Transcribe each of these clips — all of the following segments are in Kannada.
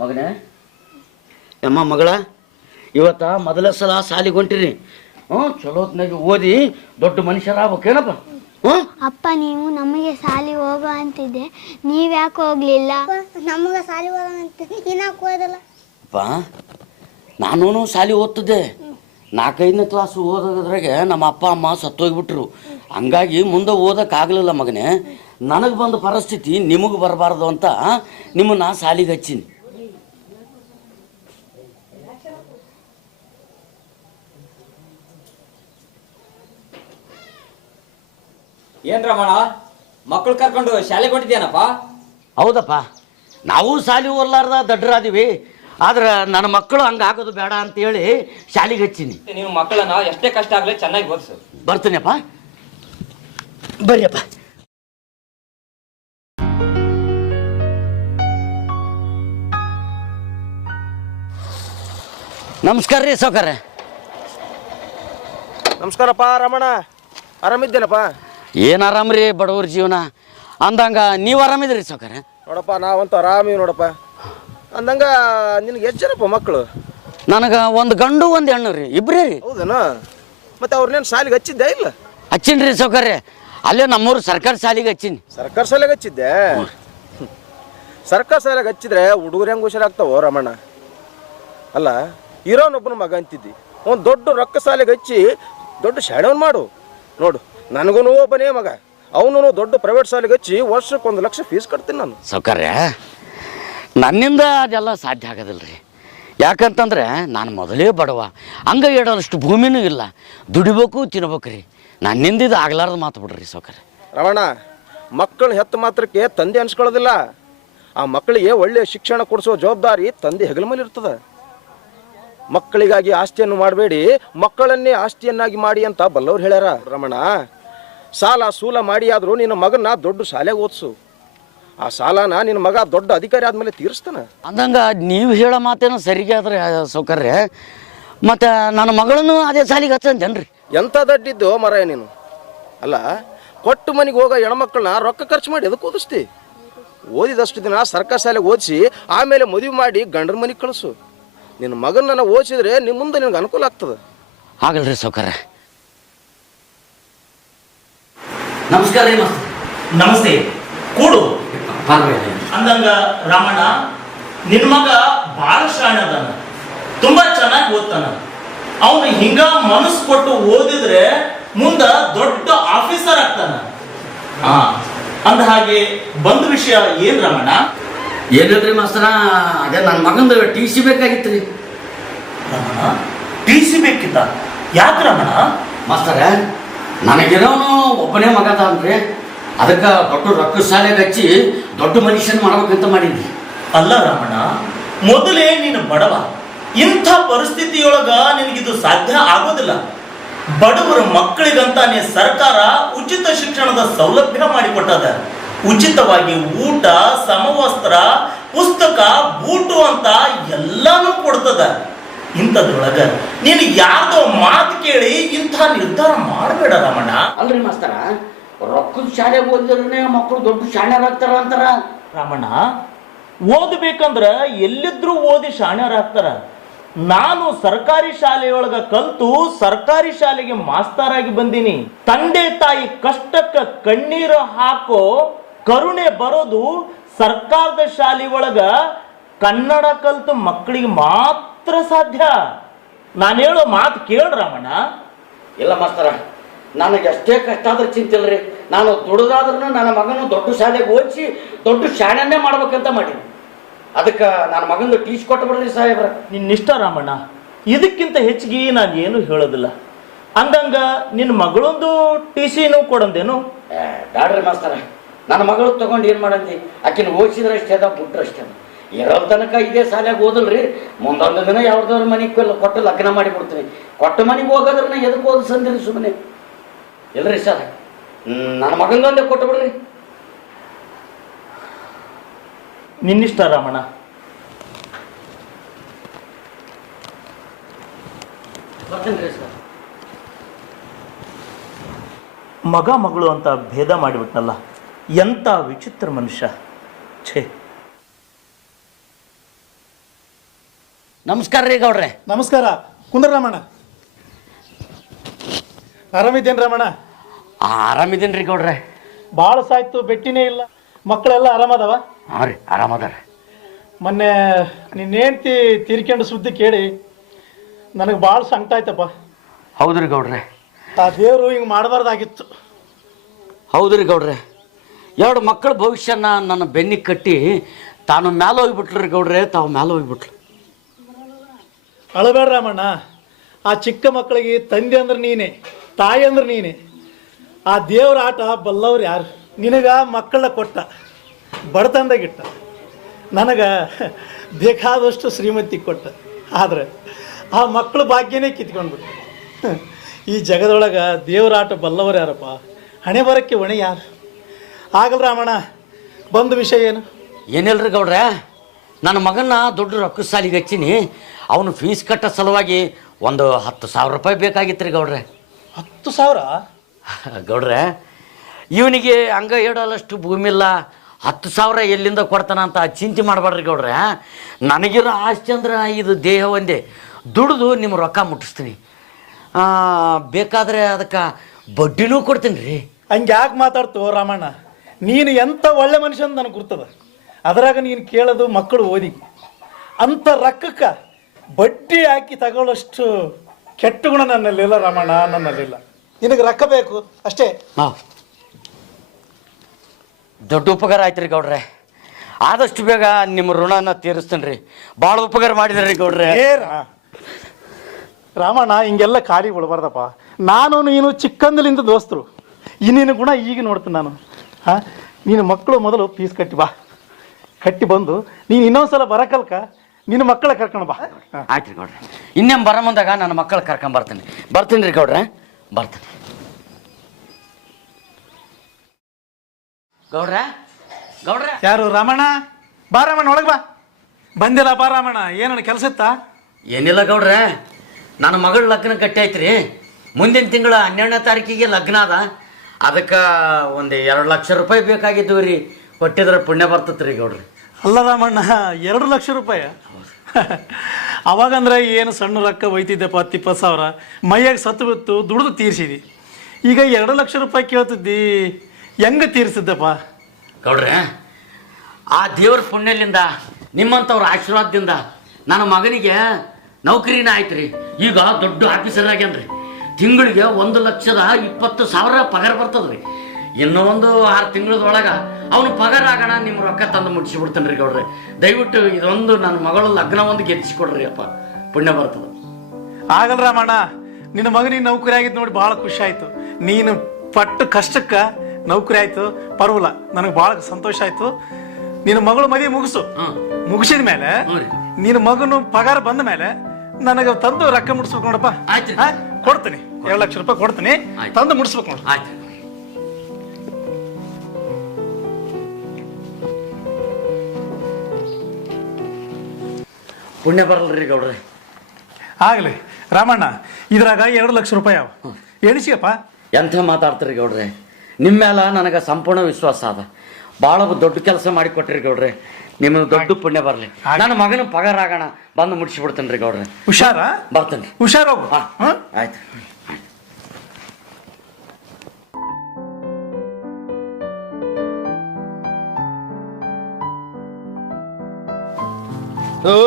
ಮಗನೇ ಅಮ್ಮ ಮಗಳ ಇವತ್ತ ಮೊದಲ ಸಲ ಸಾಲಿಗೆ ಹೊಂಟಿರಿ. ಚಲೋತ್ನಾಗಿ ಓದಿ ದೊಡ್ಡ ಮನುಷ್ಯರಾಗಬೇಕೇನಪ್ಪ. ಅಪ್ಪ ನೀವು ನಮಗೆ ಸಾಲಿ ಹೋಗೋ ಅಂತಿದ್ದೆ, ನೀವು ಯಾಕೆ ಹೋಗ್ಲಿಲ್ಲ? ನಮಗೆ ಸಾಲಿ ಹೋಗೋ ಅಂತ ಇನ್ನಾಕೆ ಓದಲ್ಲ ಅಪ್ಪ. ನಾನು ಸಾಲಿ ಓದ್ತಿದ್ದೆ. 4-5ನೇ ಕ್ಲಾಸ್ ಓದೋದ್ರಾಗೆ ನಮ್ಮ ಅಪ್ಪ ಅಮ್ಮ ಸತ್ತೋಗ್ಬಿಟ್ರು. ಹಂಗಾಗಿ ಮುಂದೆ ಓದೋಕ್ಕಾಗಲಿಲ್ಲ ಮಗನೇ. ನನಗೆ ಬಂದ ಪರಿಸ್ಥಿತಿ ನಿಮಗೆ ಬರಬಾರ್ದು ಅಂತ ನಿಮ್ಮನ್ನು ಸಾಲಿಗೆ ಹಚ್ಚೀನಿ. ಏನ್ ರಮಣ, ಮಕ್ಕಳು ಕರ್ಕೊಂಡು ಶಾಲೆಗೆ ಹೊಂಟಿದ್ಯಾನಪ್ಪ? ಹೌದಪ್ಪ, ನಾವು ಶಾಲೆ ಓದ್ಲಾರ್ದ ದಡ್ಡರಾದೀವಿ. ಆದ್ರೆ ನನ್ನ ಮಕ್ಕಳು ಹಂಗೆ ಆಗೋದು ಬೇಡ ಅಂತೇಳಿ ಶಾಲೆಗೆ ಹಚ್ಚೀನಿ. ನೀವು ಮಕ್ಕಳನ್ನ ಎಷ್ಟೇ ಕಷ್ಟ ಆಗಲಿ ಚೆನ್ನಾಗಿ ಓದಿಸು. ಬರ್ತೀನಪ್ಪ, ಬರ್ರಿಯಪ್ಪ. ನಮಸ್ಕಾರ ರೀ ಸೌಕರ್ಯ. ನಮಸ್ಕಾರಪ್ಪ ರಮಣ, ಆರಾಮಿದ್ದೇನಪ್ಪ? ಏನು ಆರಾಮ್ರಿ ಬಡವ್ರ ಜೀವನ ಅಂದಂಗ. ನೀವು ಆರಾಮಿದ್ರಿ ಸೌಕರ್ಯ? ನೋಡಪ್ಪ ನಾವಂತೂ ಆರಾಮೀವಿ ನೋಡಪ್ಪ. ಅಂದಂಗ ನಿನಗೆ ಎಷ್ಟು ಜನಪ್ಪ ಮಕ್ಕಳು? ನನಗೆ ಒಂದು ಗಂಡು ಒಂದು ಹೆಣ್ಣು ರೀ, ಇಬ್ಬರೇ ರೀ. ಹೌದೇನ? ಮತ್ತೆ ಅವ್ರನ್ನೇನು ಶಾಲೆಗೆ ಹಚ್ಚಿದ್ದೆ ಇಲ್ಲ? ಹಚ್ಚೀನಿ ರೀ ಸೌಕರ್ಯ, ಅಲ್ಲೇ ನಮ್ಮೂರು ಸರ್ಕಾರಿ ಶಾಲೆಗೆ ಹಚ್ಚೀನಿ. ಸರ್ಕಾರಿ ಶಾಲೆಗೆ ಹಚ್ಚಿದ್ದೆ? ಸರ್ಕಾರಿ ಶಾಲೆಗೆ ಹಚ್ಚಿದ್ರೆ ಹುಡುಗರು ಹೆಂಗೆ ಹುಷಾರಾಗ್ತಾವೋ ರಮಣ? ಅಲ್ಲ, ಇರೋನೊಬ್ಬನ ಮಗ ಅಂತಿದ್ದಿ, ಒಂದು ದೊಡ್ಡ ರೊಕ್ಕ ಶಾಲೆಗೆ ಹಚ್ಚಿ ದೊಡ್ಡ ಶಾಣೆವನ್ನು ಮಾಡು. ನೋಡು, ನನಗೂ ಒಬ್ಬನೇ ಮಗ, ಅವನು ದೊಡ್ಡ ಪ್ರೈವೇಟ್ ಶಾಲೆಗೆ ಹಚ್ಚಿ ವರ್ಷಕ್ಕೆ 1 ಲಕ್ಷ ಫೀಸ್ ಕಟ್ತೀನಿ ನಾನು. ಸೌಕರ್ಯ, ನನ್ನಿಂದ ಅದೆಲ್ಲ ಸಾಧ್ಯ ಆಗೋದಿಲ್ಲ ರೀ. ಯಾಕಂತಂದ್ರೆ ನಾನು ಮೊದಲೇ ಬಡವ, ಹಂಗೆ ಹೇಳೋಷ್ಟು ಭೂಮಿನೂ ಇಲ್ಲ. ದುಡಿಬೇಕು ತಿನ್ಬೇಕು ರೀ. ನನ್ನಿಂದ ಇದು ಆಗ್ಲಾರ್ದು ಮಾತು ಬಿಡ್ರಿ ಸೌಕರ್ಯ. ರಮಣ, ಮಕ್ಕಳು ಹೆತ್ತ ಮಾತ್ರಕ್ಕೆ ತಂದೆ ಅನ್ಸ್ಕೊಳ್ಳೋದಿಲ್ಲ. ಆ ಮಕ್ಕಳಿಗೆ ಒಳ್ಳೆಯ ಶಿಕ್ಷಣ ಕೊಡಿಸೋ ಜವಾಬ್ದಾರಿ ತಂದೆ ಹೆಗಲ ಮೇಲೆ ಇರ್ತದೆ. ಮಕ್ಕಳಿಗಾಗಿ ಆಸ್ತಿಯನ್ನು ಮಾಡಬೇಡಿ, ಮಕ್ಕಳನ್ನೇ ಆಸ್ತಿಯನ್ನಾಗಿ ಮಾಡಿ ಅಂತ ಬಲ್ಲವ್ರು ಹೇಳ್ಯಾರ. ರಮಣ, ಸಾಲ ಸೂಲ ಮಾಡಿ ಆದರೂ ನಿನ್ನ ಮಗನ ದೊಡ್ಡ ಶಾಲೆಗೆ ಓದಿಸು. ಆ ಸಾಲನ ನಿನ್ನ ಮಗ ದೊಡ್ಡ ಅಧಿಕಾರಿ ಆದಮೇಲೆ ತೀರಿಸ್ತಾನೆ. ಅಂದಂಗ ನೀವು ಹೇಳೋ ಮಾತೇನೋ ಸರಿಗೆ ಆದ್ರೆ ಸೌಕರ್ಯ. ಮತ್ತು ನನ್ನ ಮಗಳನ್ನು ಅದೇ ಶಾಲೆಗೆ ಹಚ್ಚಂತೇನ್ರಿ? ಎಂಥ ದಡ್ಡಿದ್ದು ಮರಾಯ ನೀನು. ಅಲ್ಲ, ಕೊಟ್ಟು ಮನೆಗೆ ಹೋಗೋ ಹೆಣ್ಮಕ್ಳನ್ನ ರೊಕ್ಕ ಖರ್ಚು ಮಾಡಿ ಅದಕ್ಕೆ ಓದಿಸ್ತಿ. ಓದಿದಷ್ಟು ದಿನ ಸರ್ಕಾರಿ ಶಾಲೆಗೆ ಓದಿಸಿ ಆಮೇಲೆ ಮದುವೆ ಮಾಡಿ ಗಂಡನ ಮನೆಗೆ ಕಳಿಸು. ನಿನ್ನ ಮಗನ ಓದಿಸಿದ್ರೆ ನಿಮ್ಮ ಮುಂದೆ ನಿನಗೆ ಅನುಕೂಲ ಆಗ್ತದೆ. ಆಗಲ್ರಿ ಸೌಕರ್ಯ. ನಮಸ್ಕಾರ ರೀ. ನಮಸ್ತೆ, ಕೂಡು. ಅಂದಂಗ ರಾಮಣ್ಣ, ನಿನ್ ಮಗ ಬಾಳ ಶಾಣ ಅದಾನ, ತುಂಬಾ ಚೆನ್ನಾಗಿ ಓದ್ತಾನ. ಅವನು ಹಿಂಗ ಮನಸ್ಸು ಕೊಟ್ಟು ಓದಿದ್ರೆ ಮುಂದ ದೊಡ್ಡ ಆಫೀಸರ್ ಆಗ್ತಾನ. ಅಂದ ಹಾಗೆ ಬಂದ ವಿಷಯ ಏನ್ ರಮಣ್ಣ? ಏನಿಲ್ರಿ ಮಾಸ್ತರ, ಅದೇ ನನ್ನ ಮಗಂದು TC ಬೇಕಾಗಿತ್ತು ರೀ. ರಮಣ, TC ಬೇಕಿತ್ತ? ಯಾಕೆ ರಮಣ? ಮಾಸ್ತರ, ನನಗಿರೋನು ಒಬ್ಬನೇ ಮಗ ಅದಾನ್ರಿ. ಅದಕ್ಕೆ ದೊಡ್ಡ ರೊಕ್ಕ ಶಾಲೆಗೆ ಹಚ್ಚಿ ದೊಡ್ಡ ಮನುಷ್ಯನ ಮಾಡ್ಬೇಕಂತ ಮಾಡಿದ್ವಿ. ಅಲ್ಲ ರಮಣ, ಮೊದಲೇ ನೀನು ಬಡವ. ಇಂಥ ಪರಿಸ್ಥಿತಿಯೊಳಗ ನಿನಗಿದು ಸಾಧ್ಯ ಆಗೋದಿಲ್ಲ. ಬಡವರ ಮಕ್ಕಳಿಗಂತಾನೆ ಸರ್ಕಾರ ಉಚಿತ ಶಿಕ್ಷಣದ ಸೌಲಭ್ಯ ಮಾಡಿಕೊಟ್ಟದ. ಉಚಿತವಾಗಿ ಊಟ, ಸಮವಸ್ತ್ರ, ಪುಸ್ತಕ, ಬೂಟು ಅಂತ ಎಲ್ಲಾನು ಕೊಡ್ತದ. ಇಂಥದ್ರೊಳಗ ನೀನು ಯಾರ್ದೋ ಮಾತು ಕೇಳಿ ಇಂಥ ನಿರ್ಧಾರ ಮಾಡಬೇಡ ರಮಣ. ಅಲ್ರಿ ಮಾಸ್ತರ, ರೊಕ್ಕದ ಶಾಲೆಗೆ ಓದಿದ್ರೆ ಮಕ್ಕಳು ದೊಡ್ಡ ಶಾಣ್ಯರಾಗ್ತಾರ ಅಂತಾರ. ರಮಣ, ಓದಬೇಕಂದ್ರ ಎಲ್ಲಿದ್ರು ಓದಿ ಶಾಣ್ಯರಾಗ್ತಾರ. ನಾನು ಸರ್ಕಾರಿ ಶಾಲೆಯೊಳಗ ಕಲ್ತು ಸರ್ಕಾರಿ ಶಾಲೆಗೆ ಮಾಸ್ತರಾಗಿ ಬಂದೀನಿ. ತಂದೆ ತಾಯಿ ಕಷ್ಟಕ್ಕ ಕಣ್ಣೀರು ಹಾಕೋ ಕರುಣೆ ಬರೋದು ಸರ್ಕಾರದ ಶಾಲೆ ಒಳಗ ಕನ್ನಡ ಕಲ್ತು ಮಕ್ಕಳಿಗೆ ಮಾತ್ರ ಸಾಧ್ಯ. ನಾನು ಹೇಳೋ ಮಾತು ಕೇಳ್ರಮಣ. ಇಲ್ಲ ಮಾಸ್ತರ, ನನಗೆ ಎಷ್ಟೇ ಕಷ್ಟ ಆದ್ರೆ ಚಿಂತಿಲ್ರಿ. ನಾನು ದುಡಿದಾದ್ರೂ ನನ್ನ ಮಗನ ದೊಡ್ಡ ಶಾಲೆಗೆ ಓದಿಸಿ ದೊಡ್ಡ ಶಾಣೆಯನ್ನೇ ಮಾಡ್ಬೇಕಂತ ಮಾಡೀನಿ. ಅದಕ್ಕೆ ನನ್ನ ಮಗಂದು TC ಕೊಟ್ಟು ಬಿಡ್ರಿ ಸಾಹೇಬ್ರ. ನಿನ್ನಿಷ್ಟ ರಾಮಣ್ಣ, ಇದಕ್ಕಿಂತ ಹೆಚ್ಚಿಗೆ ನಾನು ಏನು ಹೇಳೋದಿಲ್ಲ. ಅಂದಂಗ ನಿನ್ನ ಮಗಳೊಂದು TCನೂ ಕೊಡಂದೇನು? ಬ್ಯಾಡ್ರಿ ಮಾಸ್ತರ, ನನ್ನ ಮಗಳು ತಗೊಂಡು ಏನು ಮಾಡಂತಿ? ಆಕಿನ ಓದಿಸಿದ್ರೆ ಅಷ್ಟೇ ಅದ, ಬಿಟ್ರೆ ಅಷ್ಟೇ. ಇರೋ ತನಕ ಇದೇ ಶಾಲೆಗೆ ಓದಲ್ರಿ. ಮುಂದೊಂದು ದಿನ ಯಾವ್ದವ್ರ ಮನೆಗೆ ಕೊಟ್ಟು ಲಗ್ನ ಮಾಡಿ ಬಿಡ್ತೀನಿ. ಕೊಟ್ಟ ಮನೆಗೆ ಹೋಗೋದ್ರನ್ನ ಎದಕ್ಕೆ ಓದಿಸಂದಿರಿ ಸುಮ್ಮನೆ? ಇಲ್ರಿ ಸರ್, ನನ್ನ ಮಗಂದೊಂದೇ ಕೊಟ್ಟು ಬಿಡ್ರಿ. ನಿನ್ನಿಷ್ಟ ರಾಮಣ್ಣ. ಮಗ ಮಗಳು ಅಂತ ಭೇದ ಮಾಡಿಬಿಟ್ನಲ್ಲ, ಎಂಥ ವಿಚಿತ್ರ ಮನುಷ್ಯ. ಛೇ. ನಮಸ್ಕಾರ ರೀ ಗೌಡ್ರೆ. ನಮಸ್ಕಾರ. ಕುಂದ್ರ ರಾಮಣ್ಣ, ಆರಾಮಿದ್ದೇನು ರಾಮಣ್ಣ? ಆರಾಮಿದ್ದೀನಿ ರೀ ಗೌಡ್ರೆ. ಭಾಳ ಸಾಯ್ತು, ಭೆಟ್ಟಿನೇ ಇಲ್ಲ. ಮಕ್ಕಳೆಲ್ಲ ಆರಾಮದವ? ಹಾಂ ರೀ, ಆರಾಮದಾರ. ಮೊನ್ನೆ ನಿನ್ನ ಹೆಂಡ್ತಿ ತೀರ್ಕೊಂಡು ಸುದ್ದಿ ಕೇಳಿ ನನಗೆ ಭಾಳ ಸಂಕಟ ಆಯ್ತಪ್ಪ. ಹೌದ್ರಿ ಗೌಡ್ರೆ. ಆ ದೇವರು ಹಿಂಗೆ ಮಾಡಬಾರ್ದಾಗಿತ್ತು. ಹೌದ್ರಿ ಗೌಡ್ರೆ. 2 ಮಕ್ಕಳ ಭವಿಷ್ಯನ ನನ್ನ ಬೆನ್ನಿಗೆ ಕಟ್ಟಿ ತಾನು ಮ್ಯಾಲ ಹೋಗ್ಬಿಟ್ರು ರೀ ಗೌಡ್ರೆ. ತಾವು ಮ್ಯಾಲ ಹೋಗ್ಬಿಟ್ರು. ಅಳಬೇಡ ರಾಮಣ್ಣ. ಆ ಚಿಕ್ಕ ಮಕ್ಕಳಿಗೆ ತಂದೆ ಅಂದ್ರೆ ನೀನೆ, ತಾಯಿ ಅಂದ್ರೆ ನೀನೆ. ಆ ದೇವ್ರ ಆಟ ಬಲ್ಲವ್ರು ಯಾರು? ನಿನಗೆ ಮಕ್ಕಳ ಕೊಟ್ಟ, ಬಡತನದಾಗಿಟ್ಟ. ನನಗೆ ಬೇಕಾದಷ್ಟು ಶ್ರೀಮಂತಿ ಕೊಟ್ಟ. ಆದರೆ ಆ ಮಕ್ಕಳ ಭಾಗ್ಯನೇ ಕಿತ್ಕೊಂಡ್ಬಿಟ್ಟು. ಈ ಜಗದೊಳಗೆ ದೇವ್ರ ಆಟ ಬಲ್ಲವ್ರು ಯಾರಪ್ಪ? ಹಣೆ ಬರೋಕ್ಕೆ ಹೊಣೆ ಯಾರು? ಆಗಲ್ಲ ರಾಮಣ್ಣ. ಬಂದ ವಿಷಯ ಏನು? ಏನಿಲ್ರಿ ಗೌಡ್ರೆ, ನನ್ನ ಮಗನ್ನ ದೊಡ್ಡ ರೊಕ್ಕ ಸಾಲಿಗೆ ಹಚ್ಚೀನಿ. ಅವನು ಫೀಸ್ ಕಟ್ಟೋ ಸಲುವಾಗಿ ಒಂದು 10,000 ರೂಪಾಯಿ ಬೇಕಾಗಿತ್ತು ರೀ ಗೌಡ್ರೆ. 10,000? ಗೌಡ್ರೆ, ಇವನಿಗೆ ಹಂಗ ಹೇಳೋಲ್ಲಷ್ಟು ಭೂಮಿ ಇಲ್ಲ. 10,000 ಎಲ್ಲಿಂದ ಕೊಡ್ತಾನ ಅಂತ ಚಿಂತೆ ಮಾಡಬೇಡ್ರಿ ಗೌಡ್ರೆ. ನನಗಿರೋ ಆಸ್ತಿ ಅಂದ್ರೆ ಇದು ದೇಹ ಒಂದೇ. ದುಡಿದು ನಿಮ್ಮ ರೊಕ್ಕ ಮುಟ್ಟಿಸ್ತೀನಿ. ಬೇಕಾದರೆ ಅದಕ್ಕೆ ಬಡ್ಡಿನೂ ಕೊಡ್ತೀನಿ ರೀ. ಹಂಗೆ ಯಾಕೆ ಮಾತಾಡ್ತು ರಾಮಣ್ಣ? ನೀನು ಎಂಥ ಒಳ್ಳೆ ಮನುಷ್ಯ ಅಂತ ನನಗೆ ಗುರ್ತದ. ಅದರಾಗ ನೀನು ಕೇಳೋದು ಮಕ್ಕಳು ಓದಿ. ಅಂಥ ರೊಕ್ಕಕ್ಕೆ ಬಡ್ಡಿ ಹಾಕಿ ತಗೊಳ್ಳೋಷ್ಟು ಕೆಟ್ಟ ಗುಣ ನನ್ನಲ್ಲಿಲ್ಲ ರಾಮಣ್ಣ, ನನ್ನಲ್ಲಿಲ್ಲ. ನಿನಗೆ ರೊಕ್ಕ ಬೇಕು ಅಷ್ಟೇ. ಹಾಂ, ದೊಡ್ಡ ಉಪಕಾರ ಆಯ್ತು ರೀ ಗೌಡ್ರೆ. ಆದಷ್ಟು ಬೇಗ ನಿಮ್ಮ ಋಣನ ತೀರಿಸ್ತೇನೆ ರೀ. ಭಾಳ ಉಪಕಾರ ಮಾಡಿದ್ರಿ ಗೌಡ್ರೆ. ರಾಮಣ್ಣ, ಹಿಂಗೆಲ್ಲ ಖಾಲಿ ಬಿಡಬಾರ್ದಪ್ಪ. ನಾನು ನೀನು ಚಿಕ್ಕಂದಲಿಂದ ದೋಸ್ತರು. ಇನ್ನೇನು ಗುಣ ಈಗ ನೋಡ್ತೀನಿ ನಾನು. ಹಾಂ, ನೀನು ಮಕ್ಕಳು ಮೊದಲು ಫೀಸ್ ಕಟ್ಟಿ ಬಾ. ಕಟ್ಟಿ ಬಂದು ನೀನು ಇನ್ನೊಂದ್ಸಲ ಬರಕಲ್ಕ ನಿನ್ನ ಮಕ್ಕಳ ಕರ್ಕೊಂಡು ಬಾ. ಆಯ್ತು ರೀ ಗೌಡ್ರೆ. ಇನ್ನೇನು ಬರ ಮುಂದಾಗ ನನ್ನ ಮಕ್ಕಳ ಕರ್ಕೊಂಬರ್ತೀನಿ. ಬರ್ತೀನಿ ರೀ ಗೌಡ್ರೆ, ಬರ್ತೀನಿ. ಗೌಡ್ರೆ, ಗೌಡ್ರೆ. ಯಾರು? ರಾಮಣ್ಣ, ಬಾ ರಾಮಣ್ಣ, ಒಳಗೆ ಬಾ. ಬಂದಿಲ್ಲ ಬಾ ರಾಮಣ್ಣ. ಏನಣ್ಣ ಕೆಲಸ ಇತ್ತಾ? ಏನಿಲ್ಲ ಗೌಡ್ರೆ, ನನ್ನ ಮಗಳ ಲಗ್ನ ಕಟ್ಟಿ ಆಯ್ತು ರೀ. ಮುಂದಿನ ತಿಂಗಳ 12ನೇ ತಾರೀಕಿಗೆ ಲಗ್ನ ಅದ. ಅದಕ್ಕೆ ಒಂದು 2 ಲಕ್ಷ ರೂಪಾಯಿ ಬೇಕಾಗಿದ್ದು ರೀ. ಕೊಟ್ಟಿದ್ರೆ ಪುಣ್ಯ ಬರ್ತೈತೆ ರೀ ಗೌಡ್ರಿ. ಅಲ್ಲ ರಾಮಣ್ಣ, 2 ಲಕ್ಷ ರೂಪಾಯಿ? ಅವಾಗಂದ್ರೆ ಏನು ಸಣ್ಣ ರೊಕ್ಕ ಒಯ್ತಿದ್ದೆಪ್ಪ. 10-20 ಸಾವಿರ ಮೈಯಾಗ ಸತ್ತು ಬಿತ್ತು, ದುಡಿದು ತೀರಿಸಿದಿ. ಈಗ 2 ಲಕ್ಷ ರೂಪಾಯಿ ಕೇಳ್ತಿದ್ದಿ, ಹೆಂಗೆ ತೀರಿಸಿದ್ದಪ್ಪ? ಗೌಡ್ರೆ, ಆ ದೇವ್ರ ಪುಣ್ಯಲಿಂದ ನಿಮ್ಮಂಥವ್ರ ಆಶೀರ್ವಾದದಿಂದ ನನ್ನ ಮಗನಿಗೆ ನೌಕರಿನ ಆಯ್ತು ರೀ. ಈಗ ದೊಡ್ಡ ಆಫೀಸರ್ ಆಗ್ಯಾನ್ರಿ. ತಿಂಗಳಿಗೆ 1,20,000 ಪಗಾರ ಬರ್ತದ್ರಿ. ಇನ್ನೂ ಒಂದು 6 ತಿಂಗಳದೊಳಗೆ ಅವನು ಪಗಾರ ಆಗೋಣ ನಿಮ್ಮ ರೊಕ್ಕ ತಂದು ಮುಟ್ಟಿಸಿಬಿಡ್ತಾನೆ ರೀ ಗೌಡ್ರೆ. ದಯವಿಟ್ಟು ಇದೊಂದು ನನ್ನ ಮಗಳ ಲಗ್ನ ಒಂದು ಗೆಲ್ಲಿಸಿಕೊಡ್ರಿ ಅಪ್ಪ, ಪುಣ್ಯ ಬರ್ತದೆ. ಆಗಲ್ಲ ರಾಮಣ್ಣ, ನಿನ್ನ ಮಗನಿಗೆ ನೌಕರಿ ಆಗಿದ್ದು ನೋಡಿ ಭಾಳ ಖುಷಿ ಆಯಿತು. ನೀನು ಪಟ್ಟು ಕಷ್ಟಕ್ಕೆ ನೌಕರಿ ಆಯಿತು, ಪರವಲ್ಲ. ನನಗೆ ಭಾಳ ಸಂತೋಷ ಆಯಿತು. ನಿನ್ನ ಮಗಳು ಮದುವೆ ಮುಗಿಸಿದ ಮೇಲೆ ನಿನ್ನ ಮಗನು ಪಗಾರ ಬಂದ ಮೇಲೆ ನನಗೆ ತಂದು ರೊಕ್ಕ ಮುಡಿಸ್ಬೇಕು ನೋಡಪ್ಪ. ಆಯ್ತು, ಕೊಡ್ತೀನಿ. 2 ಲಕ್ಷ ರೂಪಾಯಿ ಕೊಡ್ತೀನಿ, ತಂದು ಮುಡಿಸ್ಬೇಕು ನೋಡು. ಆಯ್ತು. ಪುಣ್ಯ ಬರಲ್ರಿ ಗೌಡ್ರೆ. ಆಗಲಿ ರಾಮಣ್ಣ, ಇದ್ರಾಗ 2 ಲಕ್ಷ ರೂಪಾಯಿ ಅವ, ಎಣಿಸಿಯಪ್ಪ. ಎಂಥ ಮಾತಾಡ್ತೀರಿ ಗೌಡ್ರೆ. ನಿಮ್ಮ ಮೇಲೆ ನನಗೆ ಸಂಪೂರ್ಣ ವಿಶ್ವಾಸ ಅದ. ಭಾಳ ದೊಡ್ಡ ಕೆಲಸ ಮಾಡಿಕೊಟ್ರಿ ಗೌಡ್ರೆ. ನಿಮ್ಮದು ದೊಡ್ಡ ಪುಣ್ಯ ಬರಲಿ. ನನ್ನ ಮಗನ ಪಗಾರ ಆಗೋಣ, ಬಂದು ಮುಡಿಸಿಬಿಡ್ತೇನೆ ರೀ ಗೌಡ್ರೆ. ಹುಷಾರ? ಬರ್ತೇನೆ. ಹುಷಾರೋಗು. ಆಯ್ತು.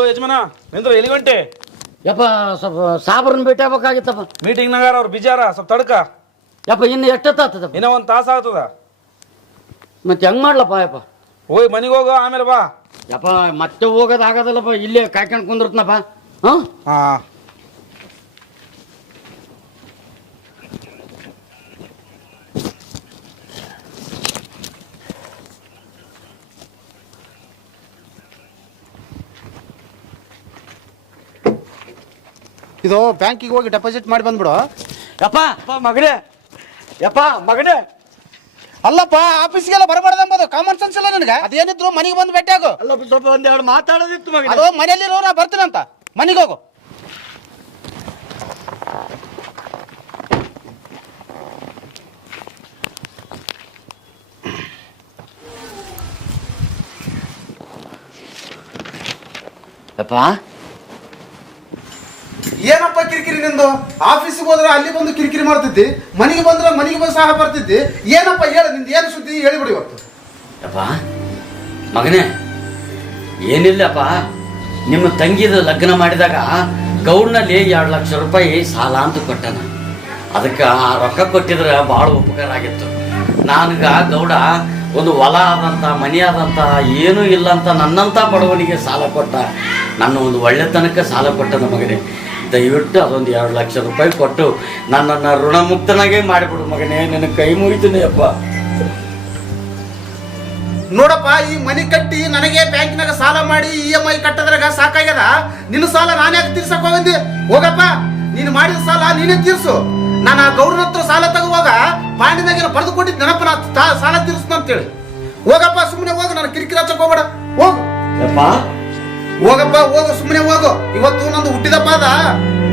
ಯಜಮಾನ ನಿಂದ್ರ ಎಲ್ಲಿ ಗಂಟೆ? ಯಪ್ಪ, ಸ್ವಲ್ಪ ಸಾಬ್ರನ್ನ ಭೇಟಿ ಆಗ್ಬೇಕಾಗಿತ್ತಪ್ಪ. ಮೀಟಿಂಗ್ನಾಗ ಅವ್ರು ಬಿಜಾರ, ಸ್ವಲ್ಪ ತಡ್ಕ. ಯಪ್ಪ, ಇನ್ನು ಎಷ್ಟೊತ್ತಾಗ್ತದಪ್ಪ? ಇನ್ನೂ 1 ತಾಸು ಆಗ್ತದ. ಮತ್ತೆ ಹೆಂಗ್ ಮಾಡ್ಲಪ್ಪ? ಯಪ್ಪ, ಹೋಗಿ ಮನೆಗೆ ಹೋಗು, ಆಮೇಲೆ ಬಾ. ಯಪ್ಪ, ಮತ್ತೆ ಹೋಗೋದು ಆಗೋದಲ್ಲಪ್ಪ. ಇಲ್ಲೇ ಕಾಯ್ಕೊಂಡು ಕುಂದಿರ್ತನಪ್ಪ. ಹಾಂ, ಇದು ಬ್ಯಾಂಕಿಗೆ ಹೋಗಿ ಡೆಪಾಸಿಟ್ ಮಾಡಿ ಬಂದ್ಬಿಡು. ಯಪ್ಪ ಮಗನೇ, ಯಪ್ಪ ಮಗನೇ. ಅಲ್ಲಪ್ಪ, ಆಫೀಸ್ಗೆಲ್ಲ ಬರಬಾರ್ದು ಎಂಬುದು ಕಾಮನ್ ಸೆನ್ಸ್ ಇಲ್ಲ ನಿನಗೆ. ಅದೇನಿದ್ರು ಮನೆಗೆ ಬಂದು ಭೇಟಿ ಆಗು. ಅಲ್ಲ, ಸ್ವಲ್ಪ ಒಂದೆರಡು ಮಾತಾಡೋದಿತ್ತು ಮಗ. ಅದು ಮನೆಯಲ್ಲಿರೋ ನಾ ಬರ್ತೀನಂತ, ಮನೆಗೆ ಹೋಗು. ಯಪ್ಪ ನಿಂದು? ಆಫೀಸಿಗೆ ಹೋದ್ರೆ ಅಲ್ಲಿ ಬಂದು ಕಿರಿಕಿರಿ ಮಾಡ್ತಿದ್ದಿ, ಮನೆಗೆ ಬಂದ್ರೆ ಮನೆಗೆ ಬಂದು ಸಹ ಬರ್ತಿದ್ದಿ. ಏನಪ್ಪ ಹೇಳು, ನಿಂದು ಏನು ಸುದ್ದಿ ಹೇಳಿಬಿಡಿ ಇವತ್ತು. ಅಪ್ಪ ಮಗನೇ, ಏನಿಲ್ಲಪ್ಪ, ನಿಮ್ಮ ತಂಗಿದ ಲಗ್ನ ಮಾಡಿದಾಗ ಗೌಡ್ನಲ್ಲಿ 2 ಲಕ್ಷ ರೂಪಾಯಿ ಸಾಲ ಅಂತ ಕೊಟ್ಟನ. ಅದಕ್ಕೆ ಆ ರೊಕ್ಕ ಕೊಟ್ಟಿದ್ರೆ ಭಾಳ ಉಪಕಾರ ಆಗಿತ್ತು. ನನಗ ಗೌಡ ಒಂದು ಹೊಲ ಆದಂಥ ಮನೆ ಆದಂಥ ಏನೂ ಇಲ್ಲ ಅಂತ ನನ್ನಂಥ ಬಡವನಿಗೆ ಸಾಲ ಕೊಟ್ಟ. ನನ್ನ ಒಂದು ಒಳ್ಳೆತನಕ್ಕೆ ಸಾಲ ಕೊಟ್ಟನ ಮಗನೇ. ದಯವಿಟ್ಟು ಅದೊಂದು 2 ಲಕ್ಷ ರೂಪಾಯಿ ಕೊಟ್ಟು ನನ್ನನ್ನು ಋಣಮುಕ್ತನಾಗೇ ಮಾಡಿಬಿಡು ಮಗನೇ, ನಿನ್ನ ಕೈ ಮುಗಿತೀನಿ ಅಪ್ಪ. ನೋಡಪ್ಪ, ಈ ಮನೆ ಕಟ್ಟಿ ನನಗೆ ಬ್ಯಾಂಕಿನಾಗ ಸಾಲ ಮಾಡಿ EMI ಕಟ್ಟದ್ರಾಗ ಸಾಕಾಗ್ಯದ. ನಿನ್ನ ಸಾಲ ನಾನು ಯಾಕೆ ತೀರ್ಸಕ್ ಹೋಗಂದಿ? ಹೋಗಪ್ಪ, ನೀನು ಮಾಡಿದ ಸಾಲ ನೀನೇ ತೀರ್ಸು. ನಾನು ಆ ಗೌರನ ಹತ್ರ ಸಾಲ ತಗೋವಾಗ ಬಾಂಡಿನಾಗ ಬರೆದು ಕೊಟ್ಟಿದ್ದು ನೆನಪ, ನಾ ಸಾಲ ತೀರಿಸ್ನ ಅಂತೇಳಿ. ಹೋಗಪ್ಪ, ಸುಮ್ಮನೆ ಹೋಗು, ನಾನು ಕಿರಿಕಿರಿ ಹಚ್ಚಕ್ ಹೋಗ್ಬೇಡ. ಹೋಗು ಹೋಗಪ್ಪ, ಹೋಗು, ಸುಮ್ಮನೆ ಹೋಗು. ಇವತ್ತು ನಂದು ಹುಟ್ಟಿದಪ್ಪ ಅದ.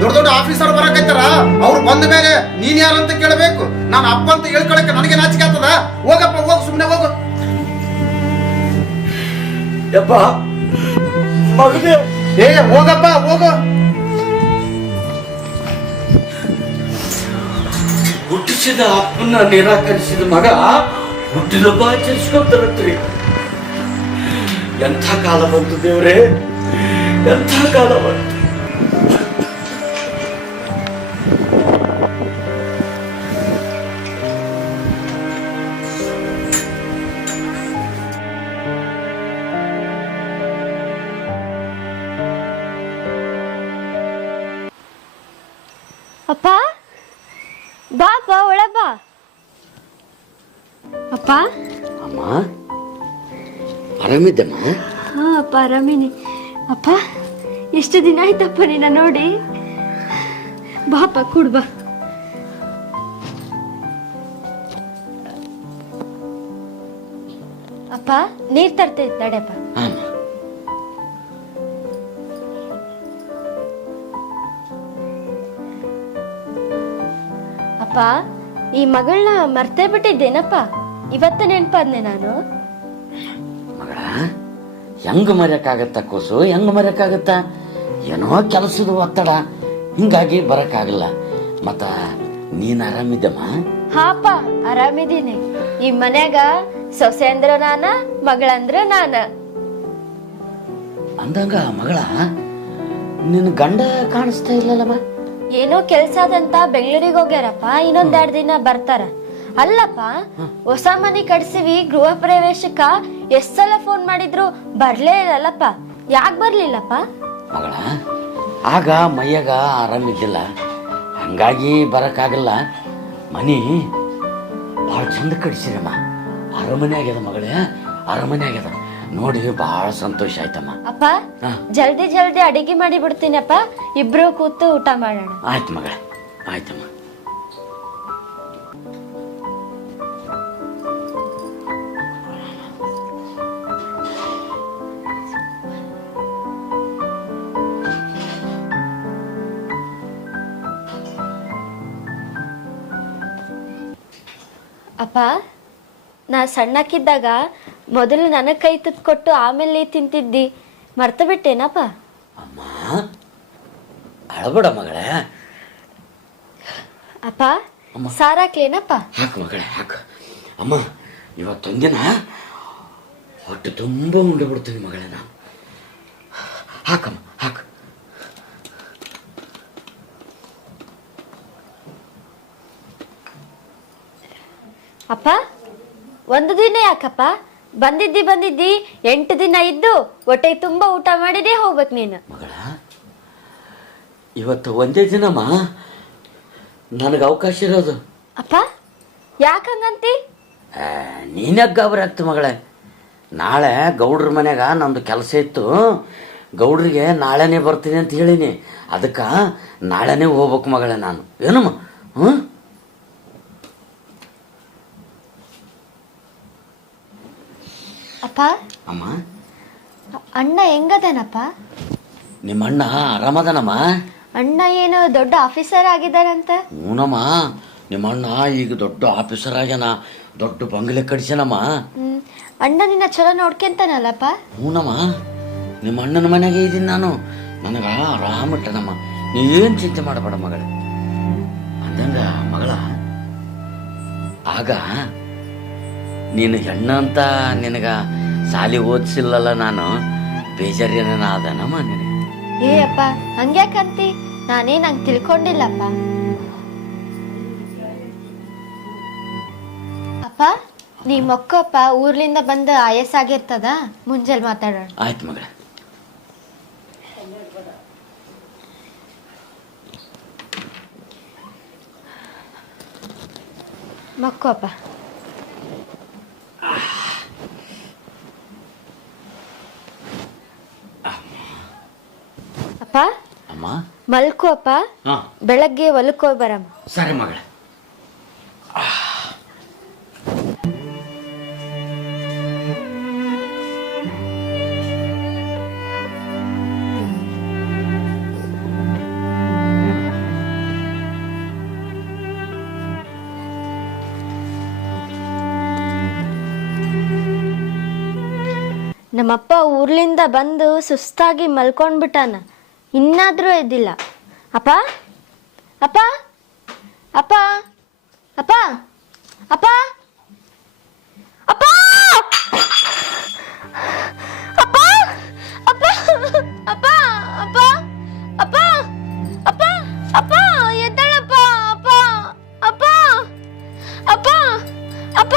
ದೊಡ್ಡ ದೊಡ್ಡ ಆಫೀಸರ್ ಬರಕೈತಾರ, ಅವ್ರು ಬಂದ ಮೇಲೆ ನೀನ್ ಯಾರಂತ ಕೇಳಬೇಕು. ನಾನು ಅಪ್ಪ ಅಂತ ಹೇಳ್ಕೊಳಕ್ಕೆ ನನಗೆ ನಾಚಿಕೆ ಆಗ್ತದ. ಹೋಗಪ್ಪ, ಹೋಗು, ಸುಮ್ಮನೆ ಹೋಗು. ಯಪ್ಪ ಮಗನೇ, ಹೋಗಪ್ಪ, ಹೋಗು. ಹುಟ್ಟಿಸಿದ ಅಪ್ಪನ್ನ ನಿರಾಕರಿಸಿದ ಮಗ ಹುಟ್ಟಿದಬ್ಬ ಆಚರಿಸ್ಕೊಂತಾರತ್ರಿ. ಎಂಥ ಕಾಲ ಬಂತು ದೇವ್ರೇ, ಎಂಥ ಕಾಲ ಬಂತು. ಅಪ್ಪ ಬಾಪ, ಒಳ ಬಾ. ಅಪ್ಪ. ಅಮ್ಮ ಆರಾಮಿದ್ದಮ್ಮ? ಹಾ ಅಪ್ಪ, ಆರಾಮಿನಿ. ಅಪ್ಪ, ಎಷ್ಟು ದಿನ ಆಯ್ತಪ್ಪ ನಿನ್ನ ನೋಡಿ. ಬಾಪ, ಕೂಡ್ ಬಾ. ಅಪ್ಪ, ನೀರ್ ತರ್ತೈತಿ ನಡ್ಯಪ್ಪ. ಅಪ್ಪ, ಈ ಮಗಳನ್ನ ಮರ್ತೇ ಬಿಟ್ಟಿದ್ದೇನಪ್ಪ. ಇವತ್ತ ನೆನ್ಪಾದ್ನೆ ನಾನು. ಮಗಳ, ಹೆಂಗ ಮರೆಯಕ್ಕಾಗತ್ತ ಕೂಸು, ಹೆಂಗ ಮರೆಯಕ್ಕಾಗತ್ತ? ಏನೋ ಕೆಲಸದ ಒತ್ತಡ, ಹಿಂಗಾಗಿ ಬರಕ್ಕಾಗಲ್ಲ. ಮತ್ತ ನೀನ್ ಆರಾಮಿದ್ದಮ್ಮ? ಹಾಪ, ಆರಾಮಿದ್ದೀನಿ. ಈ ಮನ್ಯಾಗ ಸೊಸೆ ಅಂದ್ರ ನಾನ, ಮಗಳಂದ್ರ ನಾನ. ಅಂದಂಗ ಮಗಳ, ನಿನ್ನ ಗಂಡ ಕಾಣಿಸ್ತಾ ಇಲ್ಲಲ್ಲಮ್ಮ? ಏನೋ ಕೆಲ್ಸ ಅದಂತ ಬೆಂಗಳೂರಿಗೆ ಹೋಗ್ಯಾರಪ್ಪ. ಇನ್ನೊಂದ್ 2 ದಿನ ಬರ್ತಾರ. ಅಲ್ಲಪ್ಪ, ಹೊಸ ಮನೆ ಕಟ್ಸಿವಿ, ಗೃಹ ಪ್ರವೇಶಕ್ಕ ಎಷ್ಟ್ ಸಲ ಫೋನ್ ಮಾಡಿದ್ರು ಬರ್ಲೇ ಇಲ್ಲಲ್ಲಪ್ಪ. ಯಾಕೆ ಬರ್ಲಿಲ್ಲಪ್ಪ? ಮಗಳ, ಆಗ ಮೈಯಾಗ ಆರಾಮಿದ್ದಿಲ್ಲ, ಹಂಗಾಗಿ ಬರಕ್ಕಾಗಲ್ಲ. ಮನಿ ಭಾಳ ಚಂದ ಕಟ್ಸಿರಮ್ಮ. ಅರಮನೆ ಆಗ್ಯದ ಮಗಳೇ, ಅರಮನೆ ಆಗ್ಯದ. ನೋಡಿ ಭಾಳ ಸಂತೋಷ ಆಯ್ತಮ್ಮ. ಅಪ್ಪ, ಜಲ್ದಿ ಜಲ್ದಿ ಅಡಿಗೆ ಮಾಡಿ ಬಿಡ್ತೀನಪ್ಪ. ಇಬ್ರು ಕೂತು ಊಟ ಮಾಡೋಣ. ಆಯ್ತು ಮಗಳ, ಆಯ್ತಮ್ಮ. ಅಪ್ಪ, ನಾ ಸಣ್ಣಕ್ಕಿದ್ದಾಗ ಮೊದಲು ನನಗೆ ಕೈ ತುತ್ತು ಕೊಟ್ಟು ಆಮೇಲೆ ನೀ ತಿಂತಿದ್ದಿ, ಮರ್ತ ಬಿಟ್ಟೇನಪ್ಪ? ಅಮ್ಮ ಅಳಬೇಡ ಮಗಳೇ. ಅಪ್ಪ, ಸಾರಾಕ್ಲೇನಪ್ಪ? ಹಾಕು ಮಗಳೇ, ಹಾಕು. ಅಮ್ಮ, ಇವತ್ತೊಂದಿನ ಹೊಟ್ಟೆ ತುಂಬ ಉಂಡೆ ಬಿಡ್ತೀನಿ ಮಗಳೇ ನಾನು. ಹಾಕಮ್ಮ, ಹಾಕು. ಅಪ್ಪ, 1 ದಿನ ಯಾಕಪ್ಪ? ಬಂದಿದ್ದಿ 8 ದಿನ ಇದ್ದು ಹೊಟ್ಟೆ ತುಂಬ ಊಟ ಮಾಡಿದೇ ಹೋಗ್ಬೇಕು ನೀನು. ಮಗಳ, ಇವತ್ತು ಒಂದೇ ದಿನಮ್ಮ ನನಗೆ ಅವಕಾಶ ಇರೋದು. ಅಪ್ಪ, ಯಾಕಂಗಂತಿ? ನೀನ್ಯಾಕೆ ಗಾಬರಿ ಆಗ್ತು ಮಗಳೇ? ನಾಳೆ ಗೌಡ್ರ ಮನೆಯಾಗ ನಂದು ಕೆಲಸ ಇತ್ತು. ಗೌಡ್ರಿಗೆ ನಾಳೆನೇ ಬರ್ತೀನಿ ಅಂತ ಹೇಳೀನಿ. ಅದಕ್ಕೆ ನಾಳೆನೇ ಹೋಗ್ಬೇಕು ಮಗಳೇ ನಾನು. ಏನಮ್ಮ? ಹ್ಞೂ. ಅಪ್ಪ, ಅಮ್ಮ, ಅಣ್ಣ ಹೆಂಗದನಪ್ಪ? ನಿಮ್ಮ ಅಣ್ಣ ಆರಾಮದನಮ್ಮ? ಅಣ್ಣ ಏನು ದೊಡ್ಡ ಆಫೀಸರ್ ಆಗಿದಾರಂತ? ಹ್ಞೂನಮ್ಮ, ನಿಮ್ಮ ಅಣ್ಣ ಈಗ ದೊಡ್ಡ ಆಫೀಸರ್ ಆಗ್ಯಾನ, ದೊಡ್ಡ ಬಂಗ್ಲೆ ಕಡಿಸ್ಯಾನಮ್ಮ. ಅಣ್ಣ ನಿನ್ನ ಚಲೋ ನೋಡ್ಕೊಂತಾನಲ್ಲಪ್ಪ? ಹ್ಞೂನಮ್ಮ, ನಿಮ್ಮ ಅಣ್ಣನ ಮನೆಗೆ ಇದ್ದೀನಿ ನಾನು. ನನಗೆ ಆರಾಮಿಟ್ಟನಮ್ಮ. ನೀ ಏನು ಚಿಂತೆ ಮಾಡಬೇಡ ಮಗಳ. ಅಂದಂಗ ಮಗಳ, ಆಗ ನೀನು ಹೆಣ್ಣು ಅಂತ ನಿನಗ ಸಾಲಿ ಓದಿಸಿಲ್ಲಲ್ಲ, ನಾನು ಬೇಜಾರೇನ ಆದನಮ್ಮ ನಿನಗೆ? ಏ ಅಪ್ಪ, ಹಂಗ್ಯಾಕಂತಿ? ನಾನೇನ್ ಹಂಗ್ ತಿಳ್ಕೊಂಡಿಲ್ಲಪ್ಪ. ಅಪ್ಪ, ನೀ ಮಕ್ಕಪ್ಪ ಊರ್ಲಿಂದ ಬಂದು ಆಯಸ್ಸಾಗಿರ್ತದ, ಮುಂಜಾನೆ ಮಾತಾಡೋಣ. ಆಯ್ತು ಮಗಳ. ಮಕ್ಕಪ್ಪ. ಅಪ್ಪ ಅಮ್ಮ, ಮಲ್ಕೋ ಅಪ್ಪ, ಹಾಂ ಬೆಳಗ್ಗೆ ಹೊಲಕ್ಕೆ ಹೋಗಿ ಬರಮ್ಮ. ಸರಿ ಮಗಳ. ನಮ್ಮಪ್ಪ ಊರ್ಲಿಂದ ಬಂದು ಸುಸ್ತಾಗಿ ಮಲ್ಕೊಂಡ್ಬಿಟ್ಟಾನ, ಇನ್ನಾದ್ರೂ ಎದ್ದಿಲ್ಲ. ಅಪ್ಪ ಅಪ್ಪ ಅಪ್ಪ ಅಪ್ಪ ಅಪ್ಪ ಅಪ್ಪ ಅಪ್ಪ ಅಪ್ಪ ಅಪ್ಪ ಅಪ್ಪ ಅಪ್ಪ ಅಪ್ಪ ಅಪ್ಪ ಎದ್ದಳಪ್ಪ. ಅಪ್ಪ ಅಪ್ಪ ಅಪ್ಪ ಅಪ್ಪ.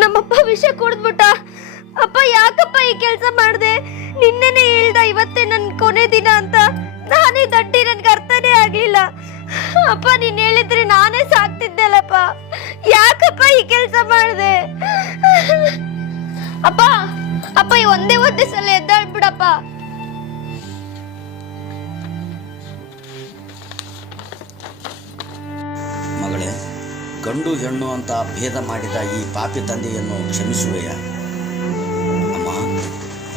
ನಮ್ಮಪ್ಪ ವಿಷ ಕುಡ್ದ್ಬಿಟ್ಟ. ಅಪ್ಪ, ಯಾಕಪ್ಪ ಈ ಕೆಲಸ ಮಾಡ್ದೆ? ನಿನ್ನೆನೆ ಹೇಳ್ದ ಇವತ್ತೇ ನನ್ ಕೊನೆ ದಿನ ಅಂತ. ನಾನೇ ದಡ್ಡಿ, ನನ್ಗೆ ಅರ್ಥನೇ ಆಗ್ಲಿಲ್ಲ. ಅಪ್ಪ, ನೀನ್ ಹೇಳಿದ್ರೆ ನಾನೇ ಸಾಕ್ತಿದ್ದೆಲ್ಲಪ್ಪ. ಯಾಕಪ್ಪ ಈ ಕೆಲಸ ಮಾಡ್ದೆ? ಅಪ್ಪ ಅಪ್ಪ, ಈ ಒಂದೇ ಸಲ ಎದ್ದಾಳ್ಬಿಡಪ್ಪ. ಮಗಳೇ, ಗಂಡು ಹೆಣ್ಣು ಅಂತ ಭೇದ ಮಾಡಿದ ಈ ಪಾಪಿ ತಂದೆಯನ್ನು ಕ್ಷಮಿಸುವೆಯಾ? ಅಮ್ಮ,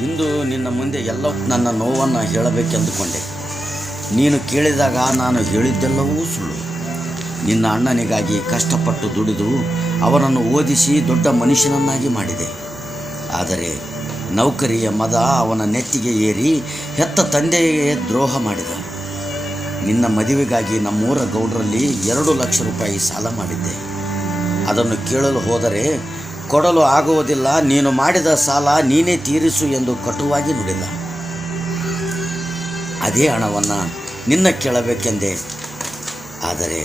ಇಂದು ನಿನ್ನ ಮುಂದೆ ಎಲ್ಲ ನನ್ನ ನೋವನ್ನು ಹೇಳಬೇಕೆಂದುಕೊಂಡೆ. ನೀನು ಕೇಳಿದಾಗ ನಾನು ಹೇಳಿದ್ದೆಲ್ಲವೂ ಸುಳ್ಳು. ನಿನ್ನ ಅಣ್ಣನಿಗಾಗಿ ಕಷ್ಟಪಟ್ಟು ದುಡಿದು ಅವನನ್ನು ಓದಿಸಿ ದೊಡ್ಡ ಮನುಷ್ಯನನ್ನಾಗಿ ಮಾಡಿದೆ. ಆದರೆ ನೌಕರಿಯ ಮದ ಅವನ ನೆತ್ತಿಗೆ ಏರಿ ಹೆತ್ತ ತಂದೆಯೇ ದ್ರೋಹ ಮಾಡಿದ. ನಿನ್ನ ಮದುವೆಗಾಗಿ ನಮ್ಮೂರ ಗೌಡರಲ್ಲಿ 2 ಲಕ್ಷ ರೂಪಾಯಿ ಸಾಲ ಮಾಡಿದ್ದೆ. ಅದನ್ನು ಕೇಳಲು ಹೋದರೆ ಕೊಡಲು ಆಗುವುದಿಲ್ಲ, ನೀನು ಮಾಡಿದ ಸಾಲ ನೀನೇ ತೀರಿಸು ಎಂದು ಕಟುವಾಗಿ ನುಡಿದ. ಅದೇ ಹಣವನ್ನು ನಿನ್ನ ಕೇಳಬೇಕೆಂದೆ. ಆದರೆ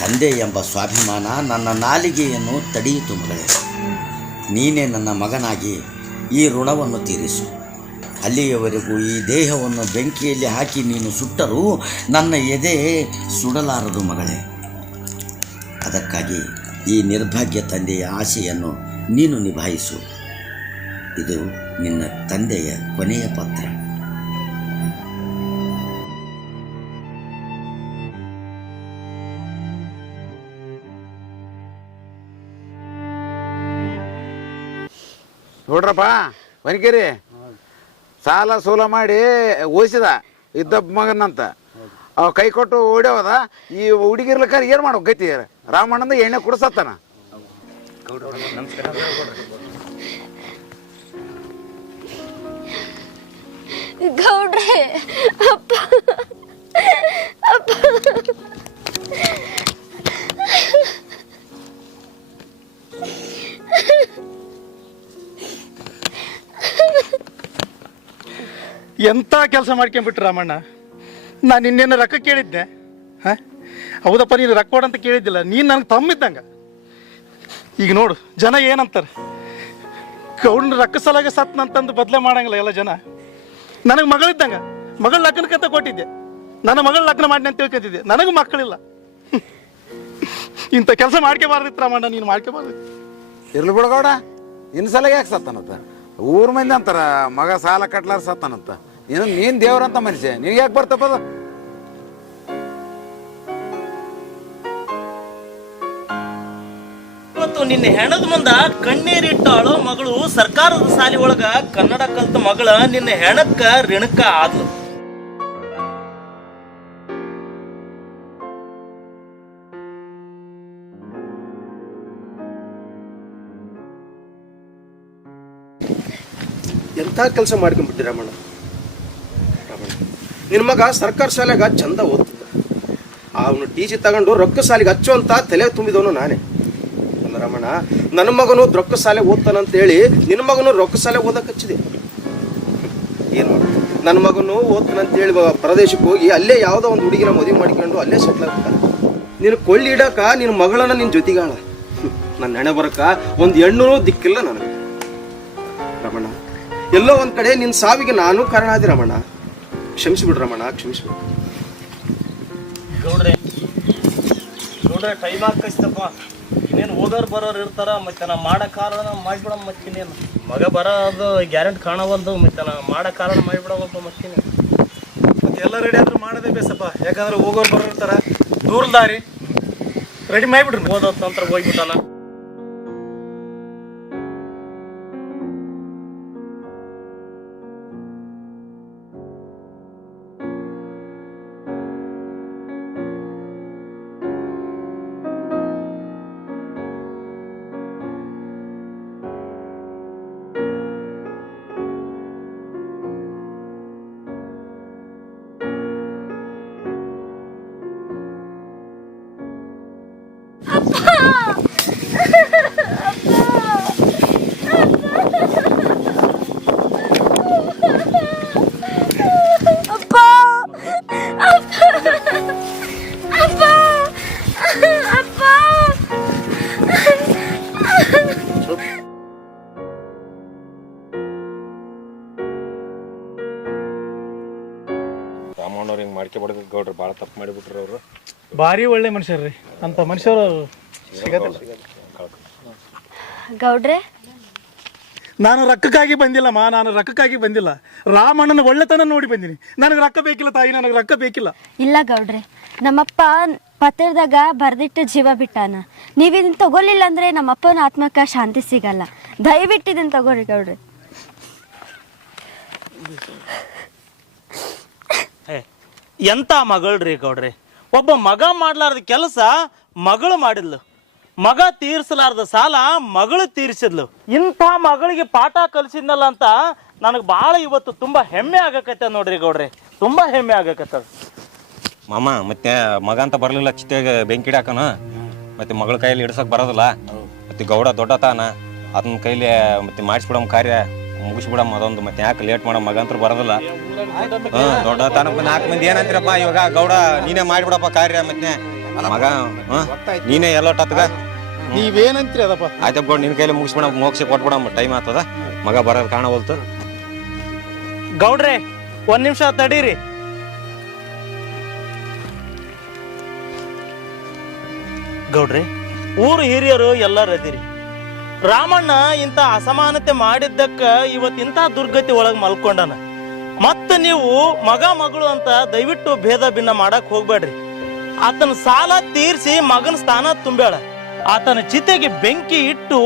ತಂದೆ ಎಂಬ ಸ್ವಾಭಿಮಾನ ನನ್ನ ನಾಲಿಗೆಯನ್ನು ತಡೆಯಿತು. ಮಗಳೇ, ನೀನೇ ನನ್ನ ಮಗನಾಗಿ ಈ ಋಣವನ್ನು ತೀರಿಸು. ಅಲ್ಲಿಯವರೆಗೂ ಈ ದೇಹವನ್ನು ಬೆಂಕಿಯಲ್ಲಿ ಹಾಕಿ ನೀನು ಸುಟ್ಟರೂ ನನ್ನ ಎದೆ ಸುಡಲಾರದು ಮಗಳೇ. ಅದಕ್ಕಾಗಿ ಈ ನಿರ್ಭಾಗ್ಯ ತಂದೆಯ ಆಸೆಯನ್ನು ನೀನು ನಿಭಾಯಿಸು. ಇದು ನಿನ್ನ ತಂದೆಯ ಕೊನೆಯ ಪತ್ರ. ನೋಡ್ರಪ್ಪ, ವನಿಕೇರಿ ಸಾಲ ಸೂಲ ಮಾಡಿ ಓದಿಸಿದ ಇದ್ದ ಮಗನಂತ ಅವ ಕೈ ಕೊಟ್ಟು ಓಡ್ಯವದ. ಈ ಹುಡುಗಿರ್ಲಕ್ಕ ಏನು ಮಾಡ್ಬೇಕು ಗತಿ? ರಾಮಣ್ಣಂದ ಎಣ್ಣೆ ಕುಡಿಸತ್ತಾನ. ಗೌಡ್ರೆ, ಅಪ್ಪ ಅಪ್ಪ. ಎಂಥ ಕೆಲಸ ಮಾಡ್ಕೊಂಡ್ಬಿಟ್ರು ರಾಮಣ್ಣ. ನಾನು ಇನ್ನೇನು ರೊಕ್ಕ ಕೇಳಿದ್ದೆ? ಹಾಂ, ಹೌದಪ್ಪ, ನೀನು ರೊಕ್ಕ ಕೊಡಂತ ಕೇಳಿದ್ದಿಲ್ಲ. ನೀನು ನನಗೆ ತಮ್ಮಿದ್ದಂಗೆ. ಈಗ ನೋಡು ಜನ ಏನಂತಾರೆ, ಗೌಡ್ನ ರೊಕ್ಕ ಸಲಾಗೆ ಸತ್ನಂತಂದು ಬದಲೇ ಮಾಡಂಗಿಲ್ಲ ಎಲ್ಲ ಜನ. ನನಗೆ ಮಗಳಿದ್ದಂಗೆ, ಮಗಳ ಲಗ್ನಕ್ಕಂತ ಕೊಟ್ಟಿದ್ದೆ. ನನ್ನ ಮಗಳ ಲಗ್ನ ಮಾಡಿ ಅಂತ ತಿಳ್ಕೊತಿದ್ದೆ. ನನಗೂ ಮಕ್ಕಳಿಲ್ಲ. ಇಂಥ ಕೆಲಸ ಮಾಡ್ಕೋಬಾರ್ದಿತ್ತು ರಾಮಣ್ಣ, ನೀನು ಮಾಡ್ಕೋಬಾರ್ದಿತ್ತು. ಇರ್ಲಿ ಬಿಡಗೌಡ, ಇನ್ನು ಸಲ ಯಾಕೆ ಸತ್ತಾನಂತ? ಊರ್ ಮಂದಿ ಅಂತಾರ ಮಗ ಸಾಲ ಕಟ್ಲಾರ ಸತ್ತಾನಂತ. ನೀನು ದೇವ್ರಂತ ಮನುಷ್ಯ, ನೀವು ಯಾಕೆ ಬರ್ತಪ್ಪದ? ಇವತ್ತು ನಿನ್ನ ಹೆಣದ ಮುಂದ ಕಣ್ಣೀರಿಟ್ಟಾಳು ಮಗಳು ಸರ್ಕಾರದ ಶಾಲೆ ಒಳಗ ಕನ್ನಡ ಕಲ್ತ ಮಗಳ ನಿನ್ನ ಹೆಣಕ್ಕ ಋಣಕ್ಕ ಆದ್ಲು. ಎಂಥ ಕೆಲಸ ಮಾಡ್ಕೊಂಡ್ಬಿಟ್ಟಿ ರಮಣ. ನಿನ್ನ ಮಗ ಸರ್ಕಾರ ಶಾಲೆಗ ಚಂದ ಓದ್ತಿದ್ದ, ಅವನು ಟಿ ಸಿ ತಗೊಂಡು ರೊಕ್ಕ ಸಾಲಿಗೆ ಹಚ್ಚು ಅಂತ ತಲೆ ತುಂಬಿದವನು ನಾನೇ. ರಮಣ, ನನ್ನ ಮಗನು ರೊಕ್ಕ ಶಾಲೆ ಓದ್ತಾನಂತೇಳಿ ನಿನ್ನ ಮಗನು ರೊಕ್ಕ ಶಾಲೆ ಓದಕ್ಕೆ ಹಚ್ಚಿದೆ. ಏನು ನನ್ನ ಮಗನು ಓದ್ತಾನಂತೇಳಿ ಪ್ರದೇಶಕ್ಕೆ ಹೋಗಿ ಅಲ್ಲೇ ಯಾವುದೋ ಒಂದು ಹುಡುಗಿನ ಮದುವೆ ಮಾಡಿಕೊಂಡು ಅಲ್ಲೇ ಸೆಟ್ಲ್ ಆಗ್ತಾನೆ. ನೀನು ಕೊಳ್ಳಿ ಇಡಕ ನಿನ್ನ ಮಗಳನ್ನ ನಿನ್ನ ಜೊತೆಗಾಳ. ನನ್ನ ಹೆಣೆ ಬರಕ ಒಂದು ಹೆಣ್ಣು ದಿಕ್ಕಿಲ್ಲ ನನಗೆ ರಮಣ. ಎಲ್ಲೋ ಒಂದ್ ಕಡೆ ನಿನ್ನ ಸಾವಿಗೆ ನಾನು ಕಾರಣ ಆದಿ ರಮಣ. ಕ್ಷಮಿಸ್ಬಿಡು ರಮಣ, ಕ್ಷಮಿಸ್ಬಿಡು. ಗೌಡ್ರೆ ಟೈಮ್ ಆಗ್ತೈತಪ್ಪ. ಇನ್ನೇನು ಹೋಗೋರು ಬರೋರು ಇರ್ತಾರ, ಮತ್ತೆ ನಾ ಮಾಡೋ ಕಾರಣ ಮಾಡಿಬಿಡ. ಮತ್ತಿನ್ನೇನು ಮಗ ಬರೋದು ಗ್ಯಾರಂಟಿ ಕಾಣವಲ್ದು, ಮತ್ತೆ ನಾ ಮಾಡೋ ಕಾರಣ ಮಾಡಿಬಿಡವಲ್ದು. ಮತ್ತಿನ್ನೇನು ಮತ್ತೆ ಎಲ್ಲ ರೆಡಿ ಆದ್ರೂ ಮಾಡೋದೇ ಬೇಸಪ್ಪ. ಯಾಕಂದ್ರೆ ಹೋಗೋರು ಬರೋರು ಇರ್ತಾರ, ದೂರ ದಾರಿ ರೆಡಿ ಮಾಡಿಬಿಡ್ರಿ. ಓದೋ ತಂತ್ರ ಹೋಗ್ಬಿಟ್ಟಾನ. ರಾಮಣ್ಣವ್ರು ಹಿಂಗೆ ಮಾಡ್ಕೆ ಬಡ್ದು ಗೌಡ್ರು ಭಾಳ ತಪ್ಪು ಮಾಡಿಬಿಟ್ರು ಅವರು. ಭಾರಿ ಒಳ್ಳೆ ಮನುಷ್ಯರ್ರಿ, ಅಂತ ಮನುಷ್ಯರು ಸಿಗೋದಿಲ್ಲ. ಗೌಡ್ರೆ, ನಾನು ರೊಕ್ಕಕ್ಕಾಗಿ ಬಂದಿಲ್ಲಮ್ಮ, ನಾನು ರೊಕ್ಕಕ್ಕಾಗಿ ಬಂದಿಲ್ಲ. ರಾಮಣ್ಣನ ಒಳ್ಳೆತನ ನೋಡಿ ಬಂದಿನಿ. ನನಗೆ ರೊಕ್ಕ ಬೇಕಿಲ್ಲ ತಾಯಿ, ನನಗೆ ರೊಕ್ಕ ಬೇಕಿಲ್ಲ. ಇಲ್ಲ ಗೌಡ್ರೆ, ನಮ್ಮಪ್ಪ ಪತ್ರದಾಗ ಬರ್ದಿಟ್ಟು ಜೀವ ಬಿಟ್ಟಾನ. ನೀವಿದನ್ನ ತಗೊಳ್ಳಿಲ್ಲ ಅಂದ್ರೆ ನಮ್ಮಪ್ಪನ ಆತ್ಮಕ್ಕೆ ಶಾಂತಿ ಸಿಗಲ್ಲ. ದಯವಿಟ್ಟು ಇದನ್ನ ತಗೋರಿ ಗೌಡ್ರೆ. ಎಂತ ಮಗಳ್ರಿ ಗೌಡ್ರಿ, ಒಬ್ಬ ಮಗ ಮಾಡ್ಲಾರ್ದ ಕೆಲಸ ಮಗಳು ಮಾಡಿದ್ಲು, ಮಗ ತೀರ್ಸಲಾರ್ದ ಸಾಲ ಮಗಳು ತೀರಿಸಿದ್ಲು. ಇಂಥ ಮಗಳಿಗೆ ಪಾಠ ಕಲಿಸಿದ್ನಲ್ಲ ಅಂತ ನನಗೆ ಭಾಳ ಇವತ್ತು ತುಂಬ ಹೆಮ್ಮೆ ಆಗಕತ್ತ ನೋಡ್ರಿ ಗೌಡ್ರಿ, ತುಂಬ ಹೆಮ್ಮೆ ಆಗಕತ್ತದ. ಮಾಮ ಮತ್ತೆ ಮಗ ಅಂತ ಬರ್ಲಿಲ್ಲ, ಚಿತೆಗೆ ಬೆಂಕಿ ಇಡಾಕನ, ಮತ್ತೆ ಮಗಳ ಕೈಯಲ್ಲಿ ಇಡ್ಸಕ್ ಬರೋದಿಲ್ಲ. ಮತ್ತೆ ಗೌಡ ದೊಡ್ಡ ತಾನ, ಅದನ್ನ ಕೈಲಿ ಮತ್ತೆ ಮಾಡಿಸ್ಬಿಡಮ್, ಕಾರ್ಯ ಮುಗಿಸ್ಬಿಡಮ್. ಅದೊಂದು ಮತ್ತೆ ಯಾಕೆ ಲೇಟ್ ಮಾಡಮ್, ಮಗ ಅಂತ ಬರೋದಿಲ್ಲ. ದೊಡ್ಡ ತಾನಪ್ಪ 4 ಮಂದಿ ಏನಂತೀರಪ್ಪ. ಇವಾಗ ಗೌಡ ನೀನೇ ಮಾಡಿಬಿಡಪ್ಪ ಕಾರ್ಯ, ಮತ್ತೆ ಮಗ ನೀನೇ ಎಲ್ಲೋಟತ್ಗ ನೀವೇನಂತೀರಿ ಅದಪ್ಪ? ಆಯ್ತಪ್ಪ ಗೌಡ, ನಿನ್ ಕೈಲಿ ಮುಗಿಸ್ಬಿಡ, ಮೋಕ್ಷ ಕೊಟ್ಬಿಡಮ್. ಟೈಮ್ ಆಗ್ತದ, ಮಗ ಬರೋದು ಕಾಣವಲ್ತು. ಗೌಡ್ರೆ 1 ನಿಮಿಷ ತಡೀರಿ. ಗೌಡ್ರೆ, ಊರು ಹಿರಿಯರು ಎಲ್ಲರೂ ಅದಿರಿ. ರಾಮಣ್ಣ ಇಂಥ ಅಸಮಾನತೆ ಮಾಡಿದ್ದಕ್ಕ ಇವತ್ತಿಂಥ ದುರ್ಗತಿ ಒಳಗೆ ಮಲ್ಕೊಂಡನ. ಮತ್ತೆ ನೀವು ಮಗ ಮಗಳು ಅಂತ ದಯವಿಟ್ಟು ಭೇದ ಭಿನ್ನ ಮಾಡಕ್ ಹೋಗ್ಬೇಡ್ರಿ. ಆತನ ಸಾಲ ತೀರಿಸಿ ಮಗನ ಸ್ಥಾನ ತುಂಬ್ಯಾಳ. ಆತನ ಚಿತೆಗೆ ಬೆಂಕಿ ಇಟ್ಟು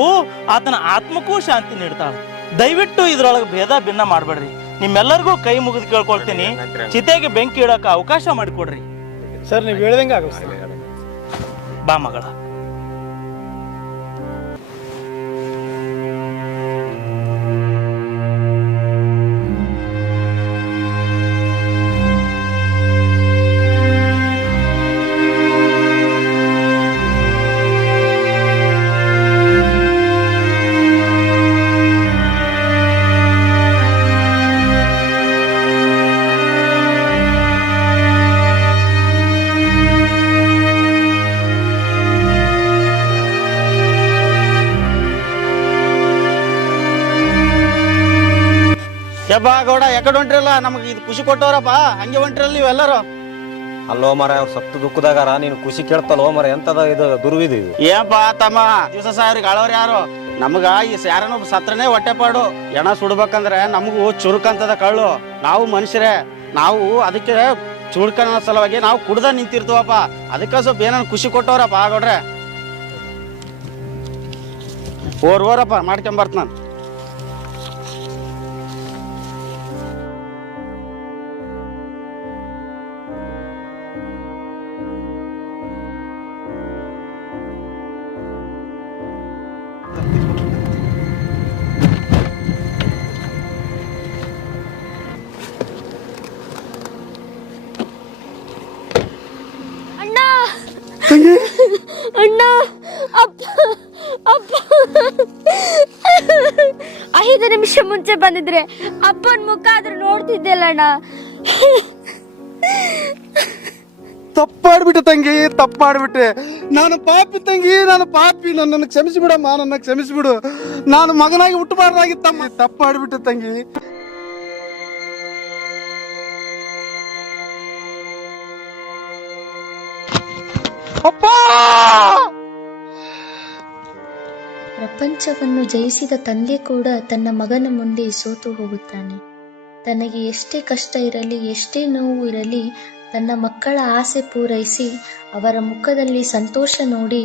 ಆತನ ಆತ್ಮಕ್ಕೂ ಶಾಂತಿ ನೀಡ್ತಾಳ. ದಯವಿಟ್ಟು ಇದ್ರೊಳಗೆ ಭೇದ ಭಿನ್ನ ಮಾಡಬೇಡ್ರಿ. ನಿಮ್ಮೆಲ್ಲರಿಗೂ ಕೈ ಮುಗಿದು ಕೇಳ್ಕೊಳ್ತೀನಿ, ಚಿತೆಗೆ ಬೆಂಕಿ ಇಡಕ ಅವಕಾಶ ಮಾಡಿಕೊಡ್ರಿ. ಸರ್, ನೀವು ಹೇಳ್ದಂಗೆ ಆಗುತ್ತೆ. ಬಾ ಮಗಳ. ಯಬ್ಬಾ ಗೌಡ, ಯಾಕಡೆ ಹೊಂಟ್ರಲ್ಲ? ನಮಗೆ ಇದು ಖುಷಿ ಕೊಟ್ಟವ್ರಪ್ಪ, ಹಂಗೆ ಹೊಂಟ್ರಲ್ಲ ನೀವೆಲ್ಲರೂ. ಅಲ್ಲೋ ಮರ, ಅವ್ರು ಸತ್ತು ದುಃಖದಾಗಾರ ನೀನು ಖುಷಿ ಕೇಳ್ತಲ್ಲೋ ಮರ, ಎಂತದ ಇದು ದುರ್ವಿಧಿ ಇದು. ಏನ್ಪಾ ತಮ್ಮ, ದಿವಸ ಸಾವ್ರಿಗೆ ಆಳವ್ರು ಯಾರು? ನಮಗ ಈ ಯಾರನ್ನೊಬ್ಬ ಸತ್ರನೇ ಹೊಟ್ಟೆಪಾಡು. ಎಣ ಸುಡ್ಬೇಕಂದ್ರೆ ನಮಗೂ ಚುರುಕಂತದ ಕಳ್ಳು. ನಾವು ಮನುಷ್ಯರೇ, ನಾವು ಅದಕ್ಕೆ ಚುರುಕನ ಸಲುವಾಗಿ ನಾವು ಕುಡ್ದ ನಿಂತಿರ್ತೀವಪ್ಪ. ಅದಕ್ಕೆ ಸ್ವಲ್ಪ ಏನಾನ ಖುಷಿ ಕೊಟ್ಟವ್ರಪ್ಪ ಗೌಡ್ರೆ. ಓರಪ್ಪ ಮಾಡ್ಕೊಂಬರ್ತ ನಾನು. ಅಣ್ಣ ಅಪ್ಪ ಅಪ್ಪ 5 ನಿಮಿಷ ಮುಂಚೆ ಬಂದಿದ್ರೆ ಅಪ್ಪನ ಮುಖ ಆದ್ರೂ ನೋಡ್ತಿದ್ದೆಲ್ಲ ಅಣ್ಣ. ತಪ್ಪಾಡ್ಬಿಟ್ಟೆ ತಂಗಿ, ತಪ್ಪಾಡ್ಬಿಟ್ಟೆ. ನಾನು ಪಾಪಿ ತಂಗಿ, ನಾನು ಪಾಪಿ. ನನ್ನನ್ನು ಕ್ಷಮಿಸಿಬಿಡಮ್ಮ, ನನ್ನ ಕ್ಷಮಿಸಿಬಿಡು. ನಾನು ಮಗನಾಗಿ ಹುಟ್ಟಬಾರ್ದಾಗಿತ್ತಮ್ಮ. ತಪ್ಪಾಡ್ಬಿಟ್ಟೆ ತಂಗಿ. ಅಪ್ಪ! ಪ್ರಪಂಚವನ್ನು ಜಯಿಸಿದ ತಂದೆ ಕೂಡ ತನ್ನ ಮಗನ ಮುಂದೆ ಸೋತು ಹೋಗುತ್ತಾನೆ. ತನಗೆ ಎಷ್ಟೇ ಕಷ್ಟ ಇರಲಿ, ಎಷ್ಟೇ ನೋವು ಇರಲಿ, ತನ್ನ ಮಕ್ಕಳ ಆಸೆ ಪೂರೈಸಿ ಅವರ ಮುಖದಲ್ಲಿ ಸಂತೋಷ ನೋಡಿ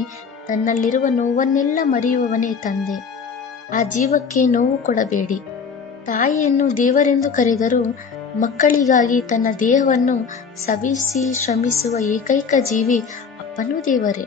ತನ್ನಲ್ಲಿರುವ ನೋವನ್ನೆಲ್ಲ ಮರೆಯುವವನೇ ತಂದೆ. ಆ ಜೀವಕ್ಕೆ ನೋವು ಕೊಡಬೇಡಿ. ತಾಯಿಯನ್ನು ದೇವರೆಂದು ಕರೆದರೂ ಮಕ್ಕಳಿಗಾಗಿ ತನ್ನ ದೇಹವನ್ನು ಸವಿಸಿ ಶ್ರಮಿಸುವ ಏಕೈಕ ಜೀವಿ ಅಪ್ಪನೂ ದೇವರೇ.